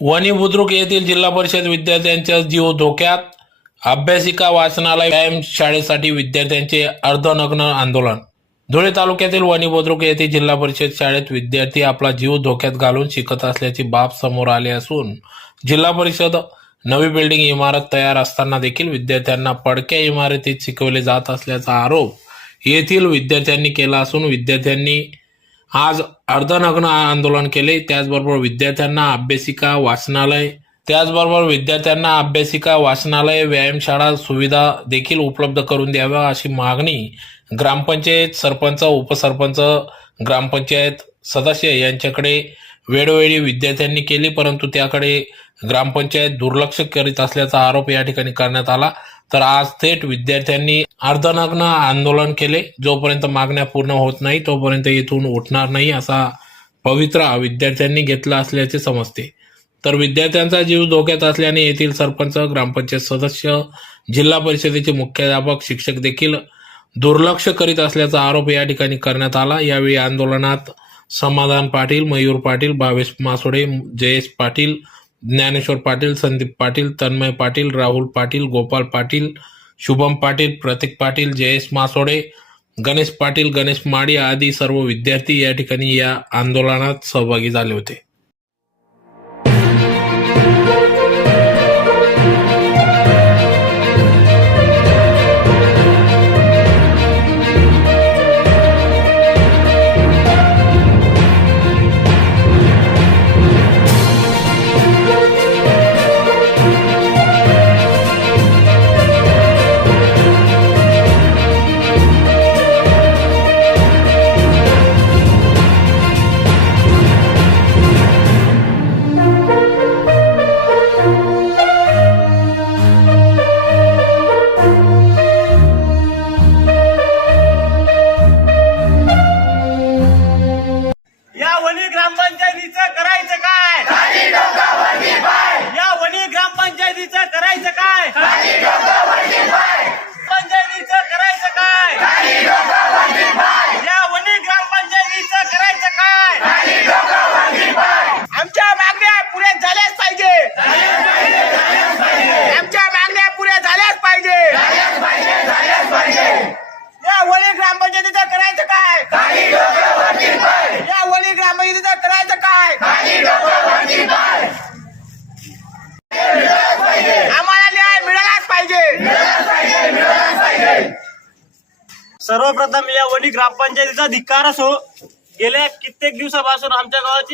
वणी बुद्रुक येथील जिल्हा परिषद विद्यार्थ्यांचा जीव धोक्यात, अभ्यासिका वाचनालय व्यायाम शाळेसाठी विद्यार्थ्यांचे अर्धनग्न आंदोलन। धुळे तालुक्यातील वणी बुद्रुक येथे जिल्हा परिषद शाळेत विद्यार्थी आपला जीव धोक्यात घालून शिकत असल्याची बाब समोर आली असून जिल्हा परिषद नवी बिल्डिंग इमारत तयार असताना देखील विद्यार्थ्यांना पडक्या इमारतीत शिकवले जात असल्याचा आरोप येथील विद्यार्थ्यांनी केला असून विद्यार्थ्यांनी आज अर्धनग्न आंदोलन केले। त्याचबरोबर विद्यार्थ्यांना वाचनालय व्यायामशाळा सुविधा देखील उपलब्ध करून द्याव्या अशी मागणी ग्रामपंचायत सरपंच, उपसरपंच, ग्रामपंचायत सदस्य यांच्याकडे वेळोवेळी विद्यार्थ्यांनी केली, परंतु त्याकडे ग्रामपंचायत दुर्लक्ष करीत असल्याचा आरोप या ठिकाणी करण्यात आला। तर आज थेट विद्यार्थ्यांनी अर्धनग्न आंदोलन केले। जोपर्यंत मागण्या पूर्ण होत नाही तोपर्यंत येथून उठणार नाही असा पवित्रा विद्यार्थ्यांनी घेतला असल्याचे समजते। तर विद्यार्थ्यांचा जीव धोक्यात असल्याने येथील सरपंच, ग्रामपंचायत सदस्य, जिल्हा परिषदेचे मुख्याध्यापक, शिक्षक देखील दुर्लक्ष करीत असल्याचा आरोप या ठिकाणी करण्यात आला। यावेळी आंदोलनात समाधान पाटील, मयूर पाटील, भावेश मासोडे, जयेश पाटील, ज्ञानेश्वर पाटील, संदीप पाटील, तन्मय पाटील, राहुल पाटील, गोपाल पाटील, शुभम पाटील, प्रतीक पाटील, जयेश मासोडे, गणेश पाटील, गणेश माडी आदी सर्व विद्यार्थी या ठिकाणी या आंदोलनात सहभागी झाले होते। ग्रामपंचायतीचं करायचं काय? या वणी ग्रामपंचायतीचं करायचं काय? पंचायतीचं करायचं काय? या वणी ग्रामपंचायतीचं करायचं काय? आमच्या मागण्या पुऱ्या झाल्याच पाहिजे। आमच्या मागण्या पुऱ्या झाल्याच पाहिजे। या वणी ग्रामपंचायतीचं करायचं काय? या वणी ग्रामपंचायतीचं करायचं काय? आम्हाला न्याय मिळालाच पाहिजे। सर्वप्रथम या वणी ग्रामपंचायतीचा धिक्कार असो। गेल्या कित्येक दिवसापासून आमच्या गावाची